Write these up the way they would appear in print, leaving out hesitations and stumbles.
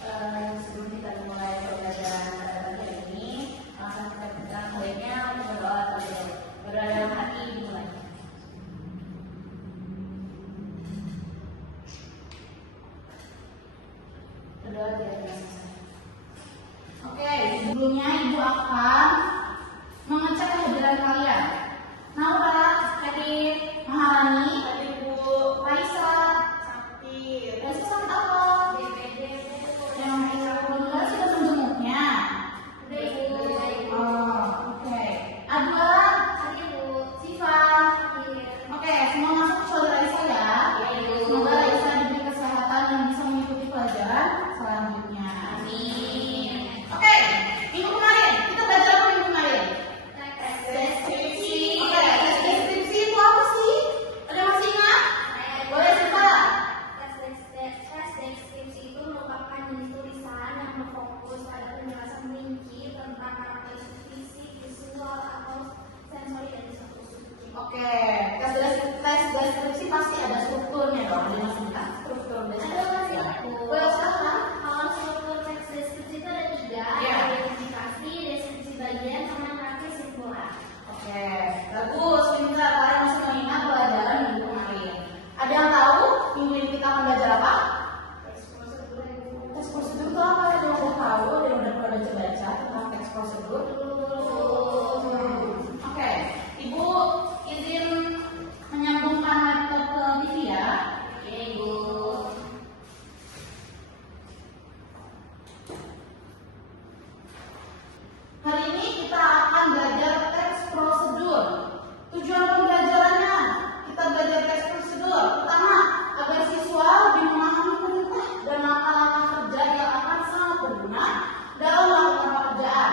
Sebelum kita mulai pembelajaran pagi ini, kita mulainya berdoa terlebih dahulu. Berdoa dalam hati dimulai. Berdoa tidak biasa. Oke, sebelumnya Ibu akan mengecek kehadiran kalian. Naura, Hadir, Maharani, Ibu. Raisa, Sakit. Raisa sakit apa? Yang sudah menjenguknya. Oh, oke. Adwan, Siva. Oke, semua masuk ke saudara Raisa ya. Semoga Raisa diberi kesehatan dan bisa mengikuti pelajaran selanjutnya. Amin. Oke, minggu kemarin kita belajar apa minggu kemarin? Deskripsi. Oke, deskripsi itu apa sih? Ada yang masih ingat? Boleh cerita? Tes deskripsi itu merupakan jenis tulisan yang berfokus pada penjelasan rinci tentang karakteristik fisik, visual, atau sensori dari suatu subjek. Oke, tes deskripsi pasti ada strukturnya dong. Ada yang masih ingat struktur deskripsi? Boleh sekarang? Kalau struktur teks deskripsi itu ada 3, Iya. ada identifikasi, deskripsi bagian, sama terakhir simpulan. Oke, bagus. Pintar, kalian masih mengingat pelajaran minggu kemarin. Ada yang tahu minggu ini kita akan belajar apa? Teks prosedur itu apa? Ada yang udah tahu? Ada yang udah pernah baca tentang teks prosedur? Oke, Ibu izin menyambungkan laptop ke TV ya. Oke, Ibu. Hari ini kita akan belajar teks prosedur. Tujuan pembelajarannya, kita belajar teks prosedur. Pertama, agar siswa lebih memahami perintah dan langkah-langkah kerja yang akan sangat berguna dalam melakukan pekerjaan.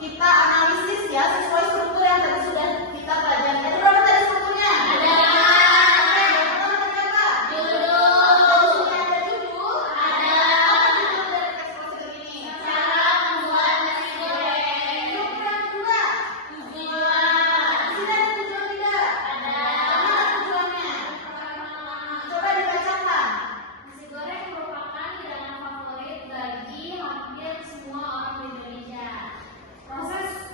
kita analisis ya sesuai struktur yang tadi sudah kita pelajari. Ada berapa tadi strukturnya? Ada. Oke, yang pertama tadi apa? Judul. Ada judul. Ada. Apa judul dari teks positif ini? Cara membuat nasi goreng. Struktur yang kedua. Tujuan. Di sini ada tujuan tidak? Ada. Mana tujuannya? Coba dibacakan. Nasi goreng merupakan hidangan favorit bagi hampir semua orang di Indonesia. Proses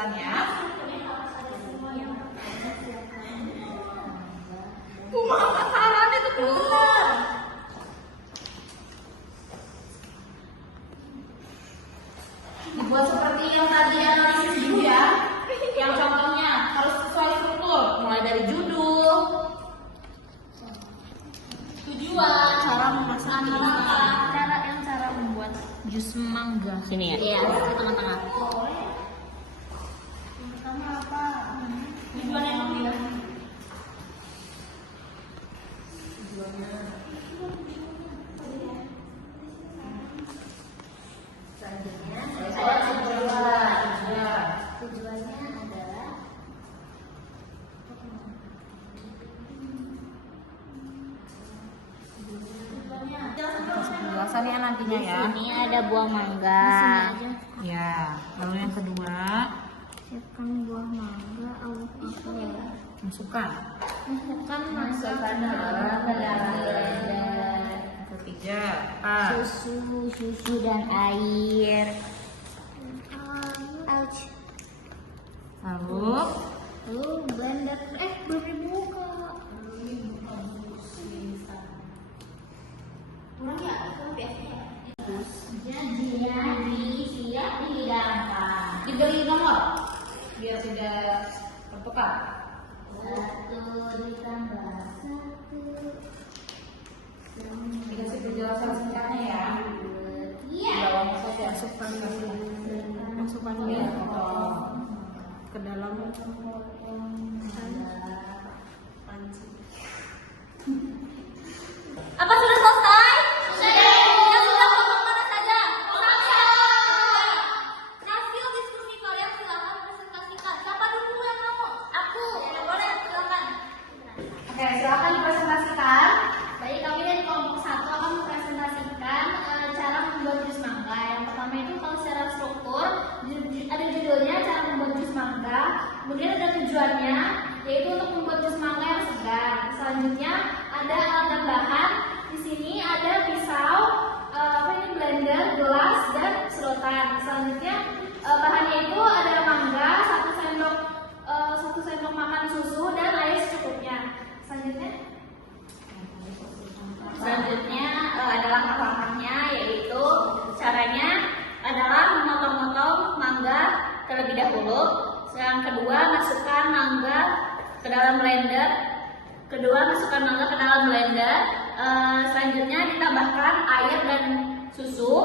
masukkan ya. harus ada semua yang Kumaha caranya itu bener. Dibuat seperti yang tadi analisis dulu ya. Yang contohnya harus sesuai struktur, mulai dari judul, tujuan, cara memasak, cara membuat jus mangga. Sini ya. Iya, di tengah-tengah. yang pertama apa? tujuan yang dia. Selanjutnya Saya tujuan. tujuannya adalah Penjelasannya nantinya ya. ini ada buah mangga. Ya, lalu yang kedua, Siapkan buah mangga, apa ya? masukkan. Masukkan Masukkan ke dalam blender. Ketiga, Susu dan air. Ouch. lalu Blender belum dibuka. Jadinya siap dihidangkan. diberi nomor biar tidak tertukar. 1 ditambah 1. Dikasih penjelasan singkatnya ya. Iya. Bawahnya saja. Masukkan ya. Ke dalam Apa sudah selesai? Sudah. Yang sudah ngomong mana saja? Hasil diskusi kalian silakan presentasikan. Siapa dulu yang mau? Aku. Ya, boleh, silakan. Oke, silakan dipresentasikan. Baik, kami dari kelompok 1 akan mempresentasikan cara membuat jus mangga. Yang pertama itu kalau secara struktur ada judulnya cara membuat jus mangga, kemudian ada tujuannya yaitu untuk membuat jus mangga yang segar. Selanjutnya ada alat dan bahan. Di sini ada pisau, blender, gelas, dan sedotan. Selanjutnya bahannya itu ada mangga, 1 sendok makan susu dan air secukupnya. Selanjutnya adalah langkah-langkahnya, yaitu caranya adalah memotong-motong mangga terlebih dahulu. Yang kedua, masukkan mangga ke dalam blender. Selanjutnya ditambahkan air dan susu.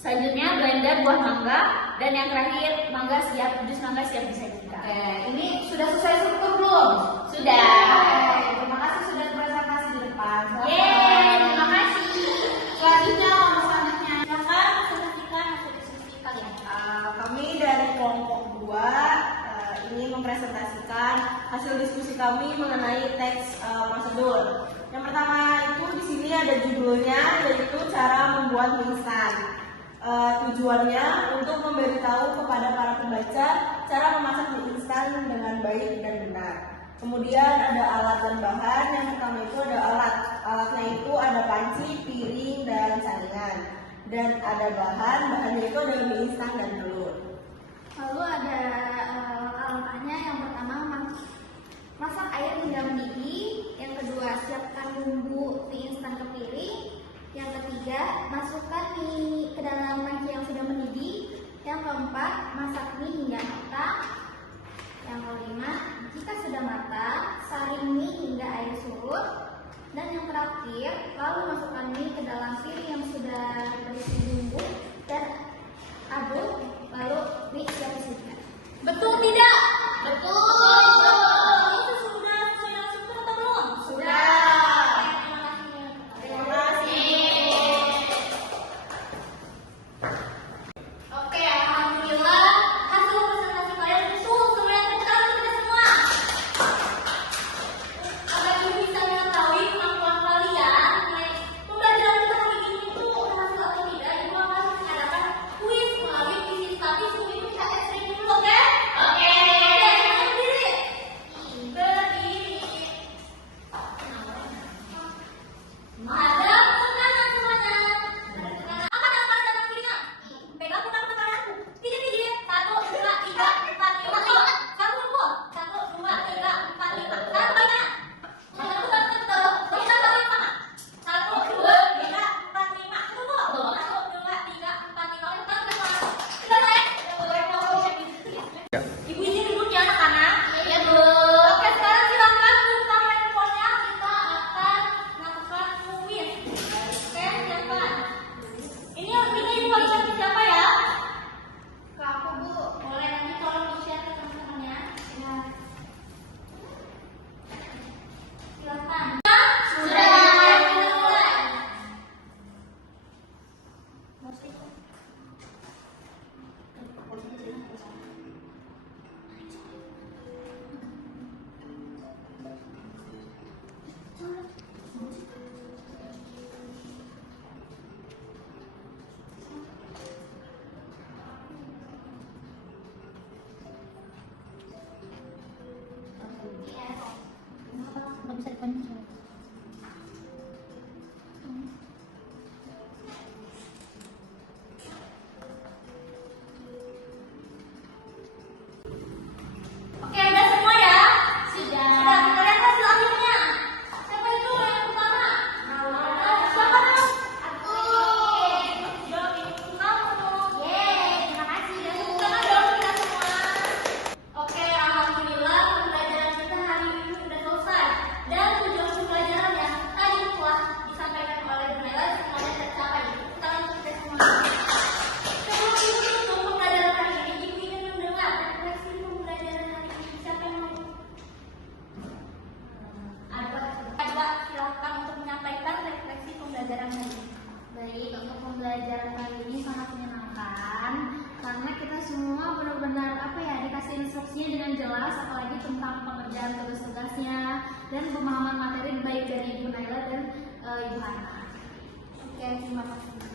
Selanjutnya blender buah mangga, dan yang terakhir jus mangga siap disajikan. Oke, ini sudah selesai struktur belum? Sudah. Oke, terima kasih sudah presentasi di depan. Yeay, terima kasih. Selanjutnya, nomor selanjutnya. Silakan presentasikan hasil diskusi kalian. Kami dari kelompok 2 ingin mempresentasikan hasil diskusi kami mengenai teks prosedur. Yang pertama itu di sini ada judulnya, yaitu cara membuat mie instan. Tujuannya untuk memberitahu kepada para pembaca cara memasak mie instan dengan baik dan benar. Kemudian ada alat dan bahan. Yang pertama itu ada alatnya itu ada panci, piring, dan saringan. Dan ada bahannya itu ada mie instan dan telur. Lalu ada langkah-langkahnya. Yang pertama, masak air hingga mendidih. Yang kedua, siapkan bumbu mie instan ke piring. Yang ketiga, masukkan mie ke dalam panci yang sudah mendidih. Yang keempat, masak mie hingga matang. Yang kelima, jika sudah matang, saring mie hingga air surut. Dan yang terakhir, lalu masukkan mie ke dalam piring yang sudah berisi bumbu dan aduk, lalu mie siap disajikan. Betul tidak? Betul. Itu sudah sesuai struktur atau belum? Sudah. Terima kasih. benar-benar dikasih instruksinya dengan jelas, apalagi tentang pengerjaan tugas-tugasnya dan pemahaman materi baik dari Ibu Naila dan Ibu Hana. Oke, terima kasih.